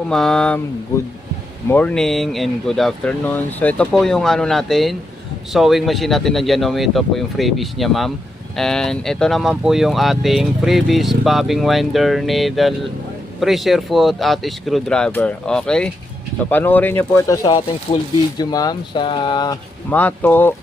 Ma'am, good morning and good afternoon. So ito po yung ano natin, sewing machine natin na Janome. Ito po yung freebies niya, ma'am. And ito naman po yung ating freebies bobbing winder, needle, pressure foot at screwdriver. Okay? So panoorin niyo po ito sa ating full video, ma'am, sa Mato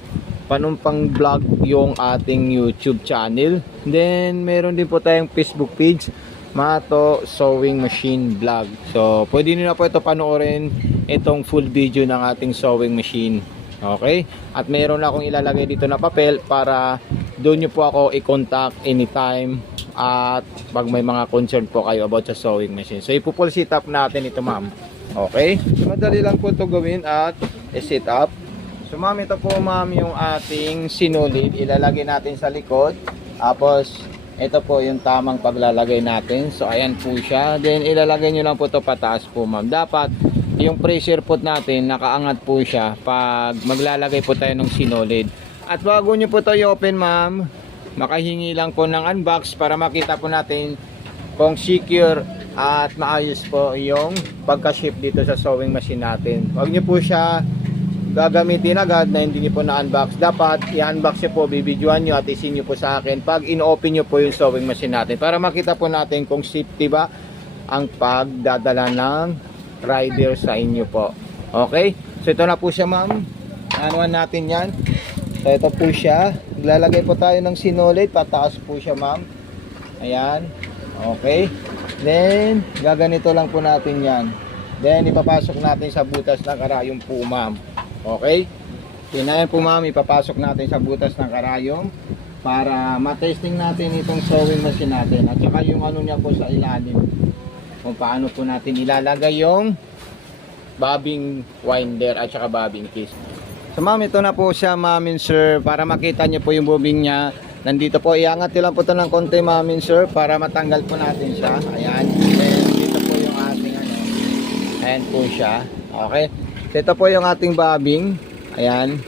Panumpang Vlog, yung ating YouTube channel. Then meron din po tayong Facebook page, Mato Sewing Machine Vlog. So pwede niyo na po ito panoorin, itong full video ng ating sewing machine. Okay? At meron akong ilalagay dito na papel para doon niyo po ako i-contact anytime at pag may mga concern po kayo about sa sewing machine. So ipo-full sit up natin ito, ma'am. Okay? So madali lang po ito gawin at i-sit up. So ma'am, ito po ma'am yung ating sinulid. Ilalagay natin sa likod. Tapos ito po yung tamang paglalagay natin. So ayan po siya. Then ilalagay nyo lang po ito pataas po, ma'am. Dapat yung pressure foot natin nakaangat po siya pag maglalagay po tayo ng sinulid. At bago nyo po ito i-open, ma'am, makahingi lang po ng unbox para makita po natin kung secure at maayos po yung pagka-ship dito sa sewing machine natin. Huwag nyo po siya gagamitin agad na hindi nyo po na-unbox. Dapat i-unbox nyo po, bibidyoan nyo at isin nyo po sa akin pag in-open nyo po yung sewing machine natin para makita po natin kung safety ba ang pagdadala ng rider sa inyo po. Okay? So ito na po siya, ma'am. Anuan natin yan. So ito po siya. Lalagay po tayo ng sinulid. Pataas po siya, ma'am. Ayan. Okay. Then gaganito lang po natin yan. Then ipapasok natin sa butas ng karayom po, ma'am. Okay? Pinayan po, ma'am, ipapasok natin sa butas ng karayom para matesting natin itong sewing machine natin at saka yung ano niya po sa ilalim, kung paano po natin ilalagay yung bobbing winder at saka bobbing keys. So ma'am, ito na po siya, ma'am and sir, para makita niyo po yung bobbing niya. Nandito po, iangat nyo lang po ito ng konti, ma'am and sir, para matanggal po natin siya. Ayan. Then dito po yung ating ano. Ayan po siya. Okay. Ito po yung ating bobbing. Ayan.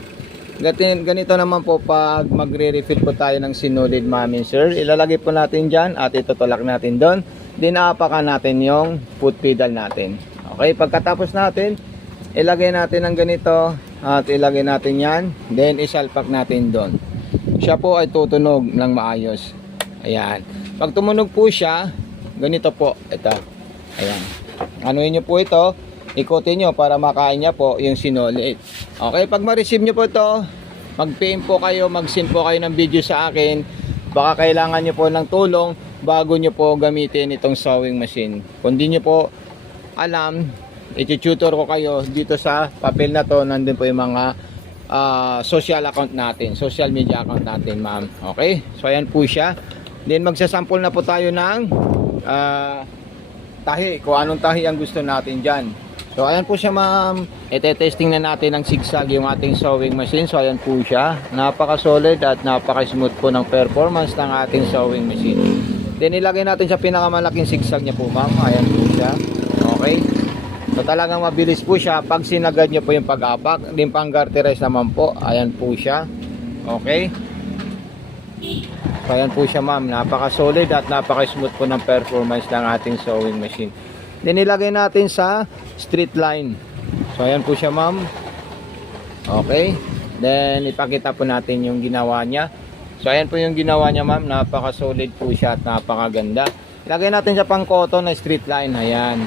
Ganito naman po pag magre-refill po tayo ng sinulid, ma'am and sir. Ilalagay po natin dyan at itutulak natin doon. Dinaapakan natin yung foot pedal natin. Okay. Pagkatapos natin, ilagay natin ang ganito at ilagay natin yan. Then isalpak natin doon. Siya po ay tutunog ng maayos. Ayan. Pag tumunog po siya, ganito po. Ito. Ayan. Anuhin nyo po ito. Ikutin nyo para makain niya po yung sinulid. Okay, pag ma-receive nyo po ito, mag-PM po kayo, mag-send po kayo ng video sa akin. Baka kailangan nyo po ng tulong bago nyo po gamitin itong sewing machine. Kung di nyo po alam, iti-tutor ko kayo dito sa papel na to. Nandun po yung mga social account natin, social media account natin, ma'am. Okay, so ayan po siya. Then magsasample na po tayo ng tahi, kung anong tahi ang gusto natin dyan. So ayan po siya, ma'am. Ite-testing na natin ang zigzag yung ating sewing machine. So ayan po siya. Napaka-solid at napaka-smooth po ng performance ng ating sewing machine. Then ilagay natin sa pinakamalaking zigzag niya po, ma'am. Ayan po siya. Okay. So talagang mabilis po siya pag sinagad niyo po yung pag-apak. Din pang garterize naman po. Ayan po siya. Okay. So ayan po siya, ma'am. Napaka-solid at napaka-smooth po ng performance ng ating sewing machine. Then ilagay natin sa straight line. So ayan po siya, ma'am. Okay. Then ipakita po natin yung ginawa niya. So ayan po yung ginawa niya, ma'am. Napaka-solid po siya at napakaganda. Ilagay natin sa pang-cotton na straight line. Ayan.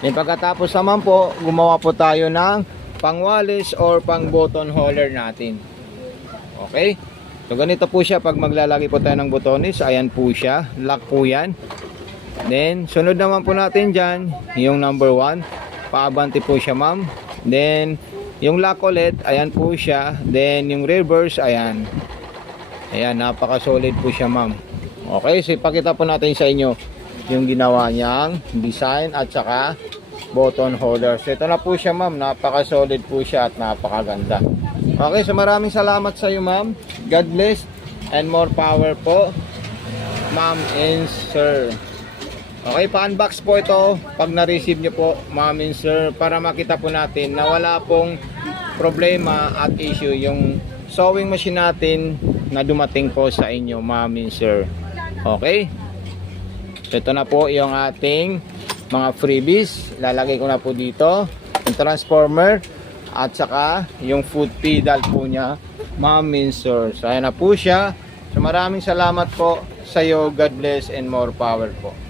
Then pagkatapos naman po, gumawa po tayo ng pang-walis or pang-button holder natin. Okay. So ganito po siya pag maglalagay po tayo ng botones. Ayan po siya. Lock po yan. Then sunod naman po natin dyan yung number 1. Paabante po siya, ma'am. Then yung lock ulit. Ayan po siya. Then yung reverse. Ayan. Ayan. Napaka-solid po siya, ma'am. Okay. So ipakita po natin sa inyo yung ginawa niyang design at saka button holder. So ito na po siya, ma'am. Napaka-solid po siya at napakaganda. Okay, so maraming salamat sa iyo, ma'am. God bless and more power po, ma'am and sir. Okay, pa-unbox po ito pag na-receive nyo po, ma'am and sir, para makita po natin na wala pong problema at issue yung sewing machine natin na dumating po sa inyo, ma'am and sir. Okay, so ito na po yung ating mga freebies. Lalagay ko na po dito yung transformer at saka yung food pedal po niya, Ma'am Minsor. So ayan na po siya. So maraming salamat po sa iyo. God bless and more power po.